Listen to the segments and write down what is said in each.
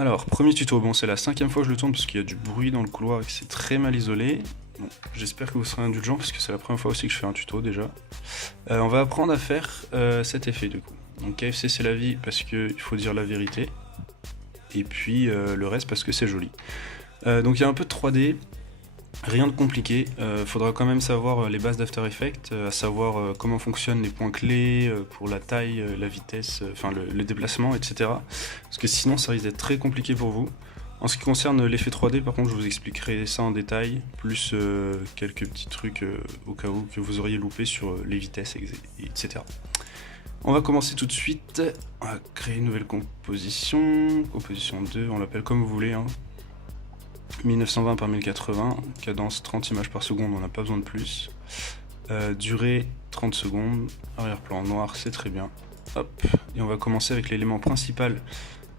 Alors, premier tuto, bon c'est la 5e fois que je le tourne parce qu'il y a du bruit dans le couloir et que c'est très mal isolé. Bon, j'espère que vous serez indulgents parce que c'est la première fois aussi que je fais un tuto déjà. On va apprendre à faire cet effet du coup. Donc KFC c'est la vie parce qu'il faut dire la vérité. Et puis le reste parce que c'est joli. Donc il y a un peu de 3D, rien de compliqué. Faudra quand même savoir les bases d'After Effects, à savoir comment fonctionnent les points clés pour la taille, la vitesse, enfin le déplacement, etc. Parce que sinon ça risque d'être très compliqué pour vous. En ce qui concerne l'effet 3D, par contre, je vous expliquerai ça en détail, plus quelques petits trucs au cas où que vous auriez loupé sur les vitesses, etc. On va commencer tout de suite. On va créer une nouvelle composition. Composition 2, on l'appelle comme vous voulez. 1920 par 1080, cadence 30 images par seconde, on n'a pas besoin de plus. Durée 30 secondes, arrière-plan noir, c'est très bien. Hop, et on va commencer avec l'élément principal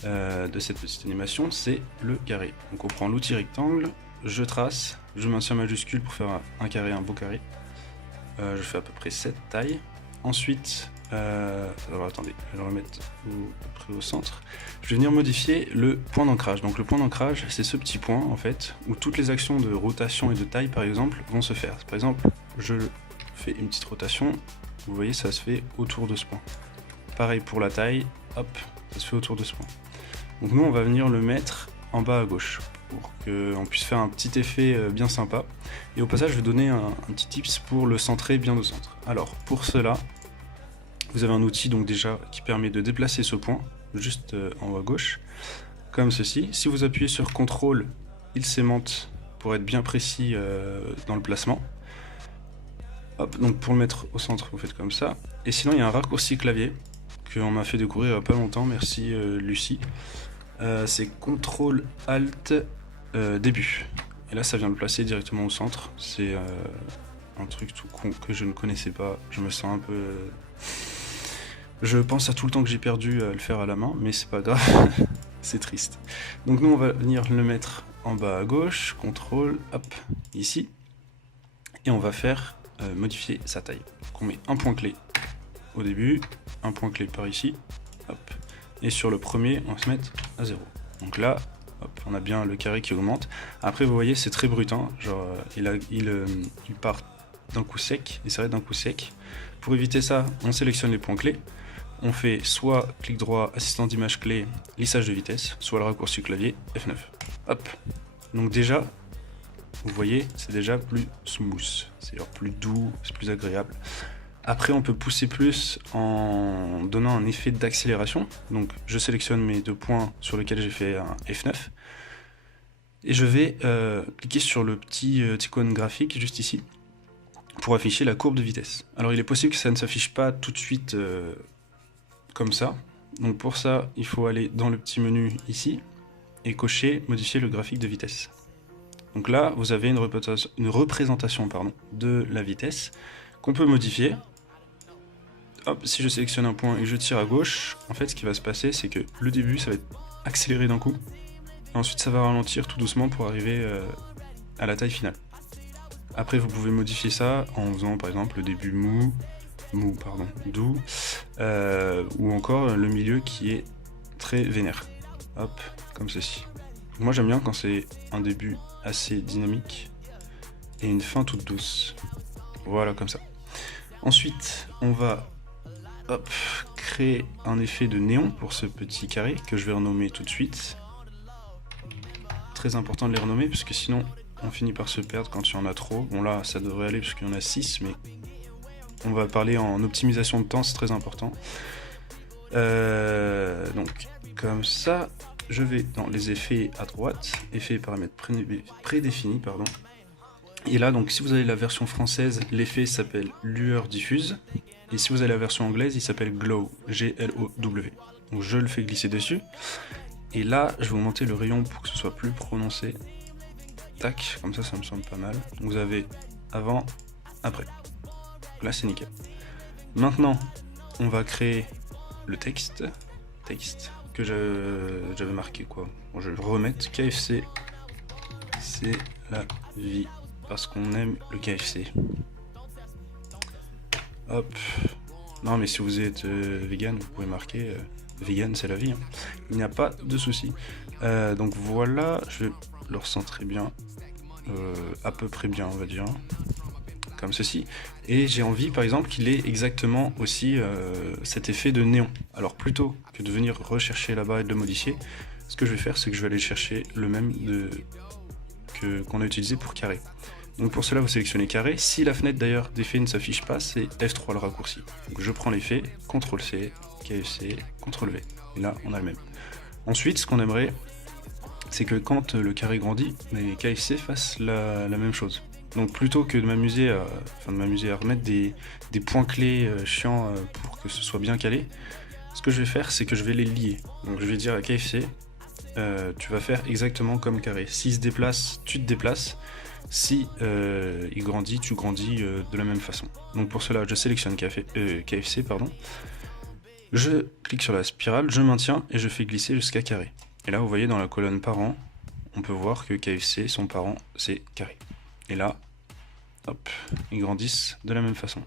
de cette petite animation, c'est le carré. Donc on prend l'outil rectangle, je trace, je maintiens majuscule pour faire un carré, un beau carré. Je fais à peu près cette taille. Ensuite, alors attendez, je vais le remettre près au centre. Je vais venir modifier le point d'ancrage. Donc le point d'ancrage, c'est ce petit point en fait, où toutes les actions de rotation et de taille par exemple vont se faire. Par exemple, je fais une petite rotation, vous voyez ça se fait autour de ce point. Pareil pour la taille, hop, ça se fait autour de ce point. Donc nous on va venir le mettre en bas à gauche pour qu'on puisse faire un petit effet bien sympa. Et au passage je vais donner un petit tips pour le centrer bien au centre. Alors pour cela, vous avez un outil donc déjà qui permet de déplacer ce point juste en haut à gauche, comme ceci. Si vous appuyez sur CTRL, il s'aimante pour être bien précis dans le placement. Hop, donc pour le mettre au centre, vous faites comme ça. Et sinon il y a un raccourci clavier qu'on m'a fait découvrir il n'y a pas longtemps, merci Lucie. C'est CTRL ALT début. Et là ça vient le placer directement au centre. C'est un truc tout con que je ne connaissais pas. Je me sens un peu... Je pense à tout le temps que j'ai perdu à le faire à la main, mais c'est pas grave, c'est triste. Donc nous on va venir le mettre en bas à gauche, CTRL, hop, ici. Et on va faire modifier sa taille. Donc on met un point clé au début, un point clé par ici, hop. Et sur le premier, on va se mettre à 0. Donc là, hop, on a bien le carré qui augmente. Après vous voyez c'est très brut, hein, genre il part d'un coup sec, il s'arrête d'un coup sec. Pour éviter ça, on sélectionne les points clés. On fait soit clic droit, assistant d'image clé, lissage de vitesse, soit le raccourci clavier, F9. Hop. Donc déjà, vous voyez, c'est déjà plus smooth, c'est-à-dire plus doux, c'est plus agréable. Après, on peut pousser plus en donnant un effet d'accélération. Donc je sélectionne mes deux points sur lesquels j'ai fait un F9. Et je vais cliquer sur le petit icône graphique juste ici pour afficher la courbe de vitesse. Alors il est possible que ça ne s'affiche pas tout de suite comme ça. Donc pour ça, il faut aller dans le petit menu ici et cocher modifier le graphique de vitesse. Donc là, vous avez une représentation de la vitesse qu'on peut modifier. Hop, si je sélectionne un point et je tire à gauche, en fait ce qui va se passer, c'est que le début ça va être accéléré d'un coup. Et ensuite ça va ralentir tout doucement pour arriver à la taille finale. Après vous pouvez modifier ça en faisant par exemple le début doux, ou encore le milieu qui est très vénère. Hop, comme ceci. Moi j'aime bien quand c'est un début assez dynamique et une fin toute douce. Voilà, comme ça. Ensuite, on va créer un effet de néon pour ce petit carré que je vais renommer tout de suite. Très important de les renommer parce que sinon on finit par se perdre quand il y en a trop. Bon là ça devrait aller parce qu'il y en a 6, mais on va parler en optimisation de temps, c'est très important. Donc comme ça, je vais dans les effets à droite, effets et paramètres prédéfinis, pardon. Et là, donc si vous avez la version française, l'effet s'appelle lueur diffuse. Et si vous avez la version anglaise, il s'appelle glow, G-L-O-W. Donc je le fais glisser dessus. Et là, je vais augmenter le rayon pour que ce soit plus prononcé. Tac, comme ça me semble pas mal. Donc vous avez avant, après. Là c'est nickel. Maintenant, on va créer le texte que j'avais marqué quoi. Bon, je vais le remettre. KFC, c'est la vie. Parce qu'on aime le KFC. Hop. Non mais si vous êtes vegan, vous pouvez marquer vegan c'est la vie, hein. Il n'y a pas de souci. Donc voilà, je vais le recentrer bien, à peu près bien on va dire, comme ceci. Et j'ai envie par exemple qu'il ait exactement aussi cet effet de néon. Alors plutôt que de venir rechercher là-bas et de le modifier, ce que je vais faire c'est que je vais aller chercher le même qu'on a utilisé pour carré. Donc pour cela vous sélectionnez carré. Si la fenêtre d'ailleurs d'effet ne s'affiche pas, c'est F3 le raccourci. Donc je prends l'effet, CTRL C, KFC, CTRL V. Et là on a le même. Ensuite ce qu'on aimerait c'est que quand le carré grandit, les KFC fassent la même chose. Donc plutôt que de m'amuser à remettre des points clés chiants pour que ce soit bien calé, ce que je vais faire c'est que je vais les lier. Donc je vais dire à KFC, tu vas faire exactement comme carré. S'il se déplace, tu te déplaces. Si il grandit, tu grandis de la même façon. Donc pour cela, je sélectionne KFC, je clique sur la spirale, je maintiens et je fais glisser jusqu'à carré. Et là, vous voyez dans la colonne parent, on peut voir que KFC, son parent, c'est carré. Et là, hop, ils grandissent de la même façon.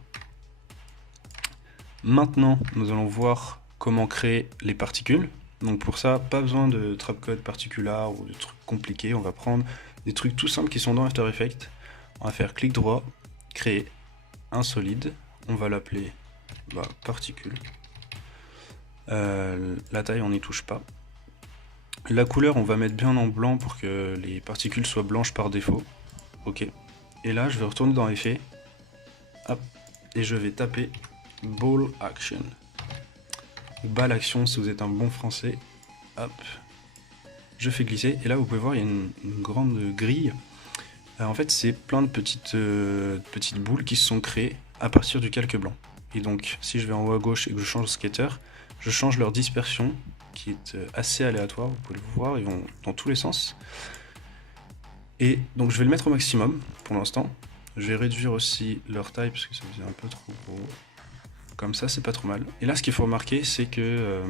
Maintenant, nous allons voir comment créer les particules. Donc pour ça, pas besoin de trapcode particular ou de trucs compliqués. On va prendre des trucs tout simples qui sont dans After Effects. On va faire clic droit, créer un solide. On va l'appeler particule. La taille, on n'y touche pas. La couleur, on va mettre bien en blanc pour que les particules soient blanches par défaut. Ok. Et là, je vais retourner dans Effet. Hop. Et je vais taper Ball Action. Ball Action si vous êtes un bon français. Hop. Je fais glisser. Et là, vous pouvez voir, il y a une grande grille. En fait, c'est plein de petites boules qui se sont créées à partir du calque blanc. Et donc, si je vais en haut à gauche et que je change de skater, je change leur dispersion, qui est assez aléatoire, vous pouvez le voir, ils vont dans tous les sens. Et donc je vais le mettre au maximum pour l'instant. Je vais réduire aussi leur taille parce que ça faisait un peu trop gros. Comme ça, c'est pas trop mal. Et là, ce qu'il faut remarquer, c'est que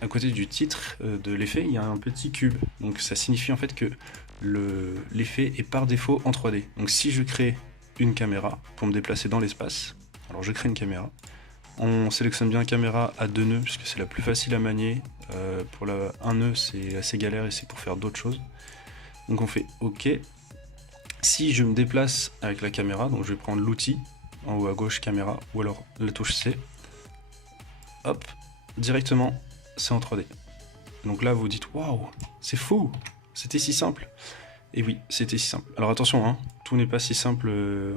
à côté du titre de l'effet, il y a un petit cube. Donc ça signifie en fait que l'effet est par défaut en 3D. Donc si je crée une caméra pour me déplacer dans l'espace, alors je crée une caméra. On sélectionne bien caméra à 2 nœuds puisque c'est la plus facile à manier. Pour un nœud c'est assez galère et c'est pour faire d'autres choses. Donc on fait OK. Si je me déplace avec la caméra, donc je vais prendre l'outil en haut à gauche caméra ou alors la touche C. Hop, directement c'est en 3D. Donc là vous dites waouh, c'est fou, c'était si simple. Et oui, c'était si simple. Alors attention, hein, tout n'est pas si simple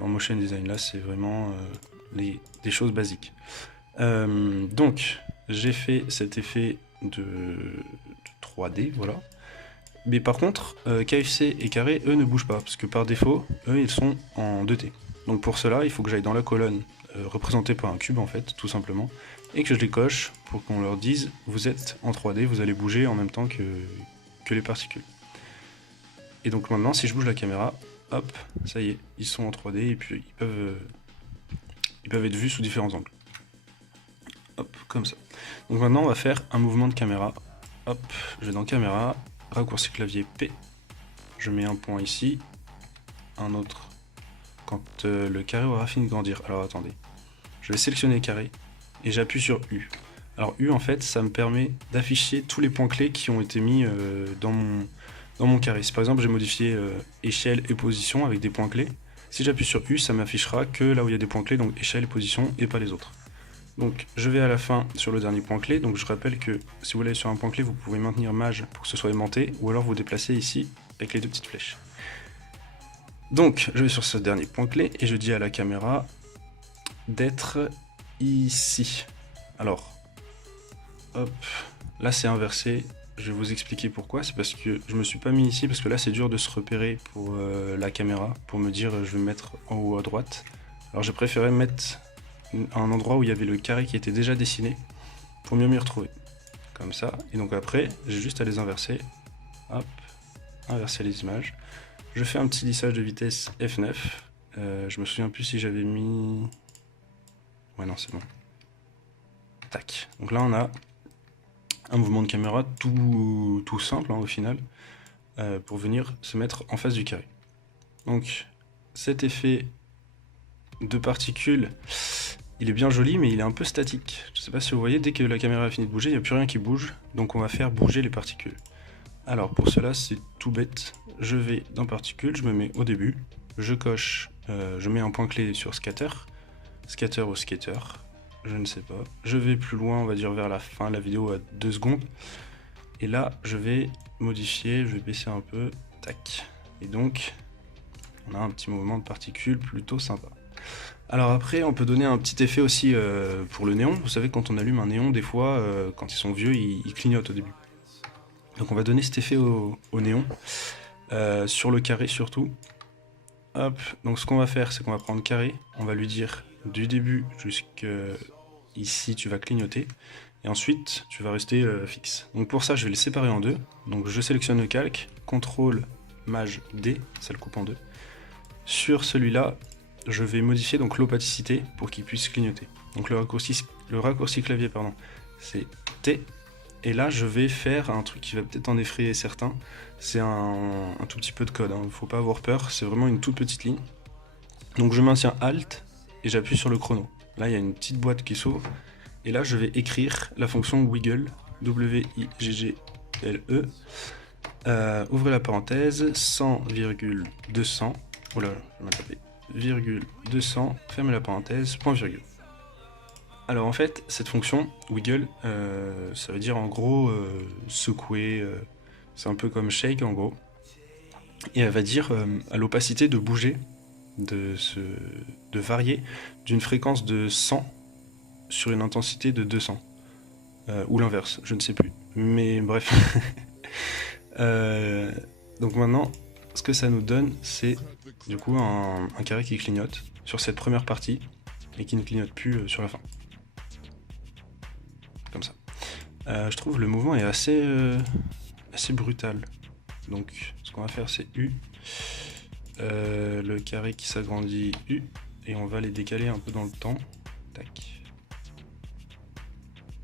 en motion design. Là c'est vraiment des choses basiques. Donc j'ai fait cet effet de 3D, voilà. Mais par contre, KFC et carré, eux ne bougent pas, parce que par défaut, eux ils sont en 2D. Donc pour cela, il faut que j'aille dans la colonne représentée par un cube en fait, tout simplement, et que je les coche pour qu'on leur dise vous êtes en 3D, vous allez bouger en même temps que les particules. Et donc maintenant, si je bouge la caméra, hop, ça y est, ils sont en 3D et puis ils peuvent être vus sous différents angles. Hop, comme ça. Donc maintenant, on va faire un mouvement de caméra. Hop, je vais dans caméra, raccourci clavier P. Je mets un point ici, un autre quand le carré aura fini de grandir. Alors attendez, je vais sélectionner carré et j'appuie sur U. Alors U en fait, ça me permet d'afficher tous les points clés qui ont été mis dans mon carré. Si par exemple j'ai modifié échelle et position avec des points clés, si j'appuie sur U, ça m'affichera que là où il y a des points clés, donc échelle et position, et pas les autres. Donc je vais à la fin sur le dernier point clé, donc je rappelle que si vous voulez sur un point clé, vous pouvez maintenir Maj pour que ce soit aimanté, ou alors vous déplacez ici avec les deux petites flèches. Donc je vais sur ce dernier point clé, et je dis à la caméra d'être ici. Alors, hop, là c'est inversé, je vais vous expliquer pourquoi, c'est parce que je me suis pas mis ici, parce que là c'est dur de se repérer pour la caméra, pour me dire je vais me mettre en haut à droite. Alors j'ai préféré mettre un endroit où il y avait le carré qui était déjà dessiné pour mieux m'y retrouver. Comme ça. Et donc après, j'ai juste à les inverser. Hop, inverser les images. Je fais un petit lissage de vitesse F9. Je me souviens plus si j'avais mis... Ouais, non, c'est bon. Tac. Donc là, on a un mouvement de caméra tout simple, hein, au final, pour venir se mettre en face du carré. Donc, cet effet de particules... Il est bien joli, mais il est un peu statique. Je sais pas si vous voyez, dès que la caméra a fini de bouger, il n'y a plus rien qui bouge. Donc on va faire bouger les particules. Alors pour cela, c'est tout bête. Je vais dans particules, je me mets au début. Je coche, je mets un point clé sur scatter. Scatter ou skater, je ne sais pas. Je vais plus loin, on va dire vers la fin de la vidéo à 2 secondes. Et là, je vais modifier, je vais baisser un peu. Tac. Et donc, on a un petit mouvement de particules plutôt sympa. Alors après, on peut donner un petit effet aussi pour le néon. Vous savez, quand on allume un néon, des fois, quand ils sont vieux, ils clignotent au début. Donc on va donner cet effet au néon, sur le carré surtout. Hop, donc ce qu'on va faire, c'est qu'on va prendre carré, on va lui dire du début jusqu'ici, tu vas clignoter. Et ensuite, tu vas rester fixe. Donc pour ça, je vais le séparer en deux. Donc je sélectionne le calque, CTRL, Maj D, ça le coupe en deux. Sur celui-là, je vais modifier donc l'opacité pour qu'il puisse clignoter. Donc le raccourci clavier, pardon, c'est T. Et là, je vais faire un truc qui va peut-être en effrayer certains. C'est un tout petit peu de code, hein. Faut pas avoir peur, c'est vraiment une toute petite ligne. Donc je maintiens Alt et j'appuie sur le chrono. Là, il y a une petite boîte qui s'ouvre. Et là, je vais écrire la fonction wiggle, W-I-G-G-L-E. Ouvrez la parenthèse, 100,200. Oula, je vais taper. Virgule 200, fermez la parenthèse, point virgule. Alors en fait, cette fonction, wiggle, ça veut dire en gros secouer, c'est un peu comme shake en gros. Et elle va dire à l'opacité de bouger, de varier d'une fréquence de 100 sur une intensité de 200. Ou l'inverse, je ne sais plus. Mais bref. Donc maintenant, ce que ça nous donne, c'est du coup un carré qui clignote sur cette première partie et qui ne clignote plus sur la fin. Comme ça. Je trouve le mouvement est assez brutal. Donc ce qu'on va faire, c'est U. Le carré qui s'agrandit, U. Et on va les décaler un peu dans le temps. Tac.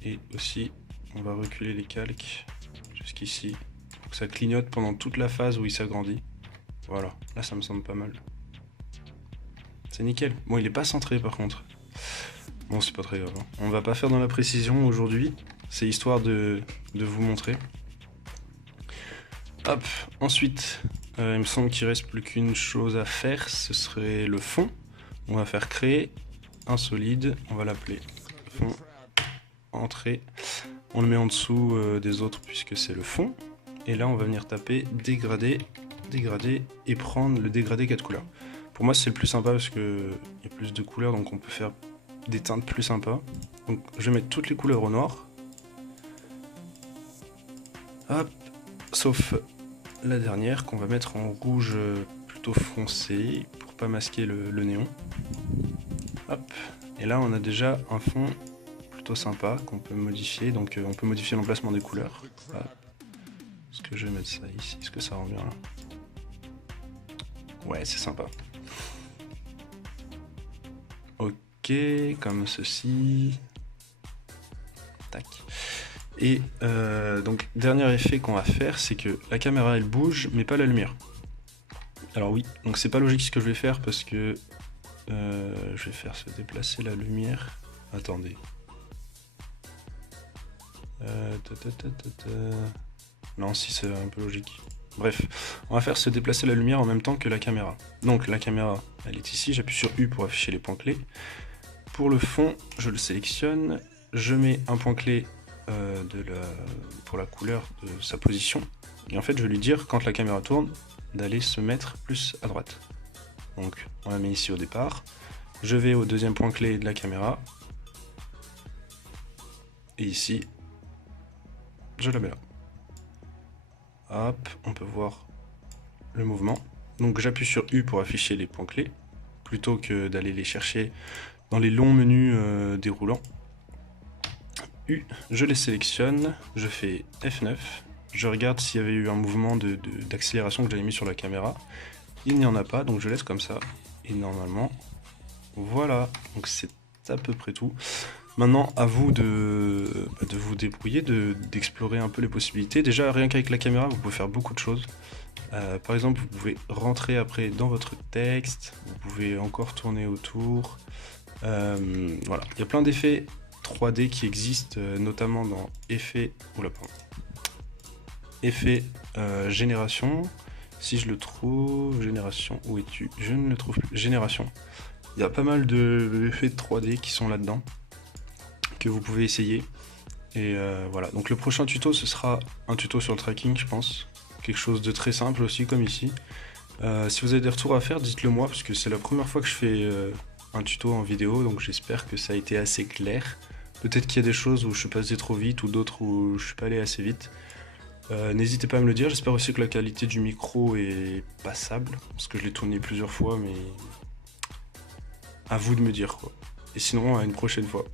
Et aussi, on va reculer les calques jusqu'ici. Pour que ça clignote pendant toute la phase où il s'agrandit. Voilà, là ça me semble pas mal. C'est nickel. Bon, il est pas centré par contre. Bon, c'est pas très grave. On va pas faire dans la précision aujourd'hui. C'est histoire de vous montrer. Hop, ensuite, il me semble qu'il reste plus qu'une chose à faire. Ce serait le fond. On va faire créer un solide. On va l'appeler fond. Entrée. On le met en dessous des autres puisque c'est le fond. Et là, on va venir taper dégradé, dégradé et prendre le dégradé 4 couleurs. Pour moi, c'est le plus sympa parce qu'il y a plus de couleurs, donc on peut faire des teintes plus sympas. Donc je vais mettre toutes les couleurs au noir. Hop, sauf la dernière qu'on va mettre en rouge plutôt foncé pour pas masquer le néon. Hop, et là on a déjà un fond plutôt sympa qu'on peut modifier. Donc on peut modifier l'emplacement des couleurs. Hop. Est-ce que je vais mettre ça ici? Est-ce que ça rend bien là? Ouais, c'est sympa. Ok, comme ceci. Tac. Et donc, dernier effet qu'on va faire, c'est que la caméra elle bouge, mais pas la lumière. Alors oui, donc c'est pas logique ce que je vais faire parce que je vais faire se déplacer la lumière. Attendez. Non, si c'est un peu logique. Bref, on va faire se déplacer la lumière en même temps que la caméra. Donc la caméra, elle est ici, j'appuie sur U pour afficher les points clés. Pour le fond, je le sélectionne, je mets un point clé pour la couleur de sa position. Et en fait, je vais lui dire, quand la caméra tourne, d'aller se mettre plus à droite. Donc on la met ici au départ. Je vais au deuxième point clé de la caméra. Et ici, je la mets là. Hop, on peut voir le mouvement. Donc j'appuie sur U pour afficher les points clés, plutôt que d'aller les chercher dans les longs menus déroulants. U, je les sélectionne, je fais F9, je regarde s'il y avait eu un mouvement d'accélération que j'avais mis sur la caméra. Il n'y en a pas, donc je laisse comme ça. Et normalement, voilà, donc c'est à peu près tout. Maintenant, à vous de vous débrouiller, d'explorer un peu les possibilités. Déjà, rien qu'avec la caméra, vous pouvez faire beaucoup de choses. Par exemple, vous pouvez rentrer après dans votre texte, vous pouvez encore tourner autour. Voilà, il y a plein d'effets 3D qui existent, notamment dans effet, oula, pardon, effet génération. Si je le trouve, génération, où es-tu? Je ne le trouve plus. Génération. Il y a pas mal d'effets de 3D qui sont là-dedans, que vous pouvez essayer. Et voilà, donc le prochain tuto, ce sera un tuto sur le tracking, je pense. Quelque chose de très simple aussi, comme ici. Si vous avez des retours à faire, dites-le moi, parce que c'est la première fois que je fais un tuto en vidéo, donc j'espère que ça a été assez clair. Peut-être qu'il y a des choses où je suis passé trop vite, ou d'autres où je suis pas allé assez vite. N'hésitez pas à me le dire, j'espère aussi que la qualité du micro est passable, parce que je l'ai tourné plusieurs fois, mais à vous de me dire quoi. Et sinon, à une prochaine fois.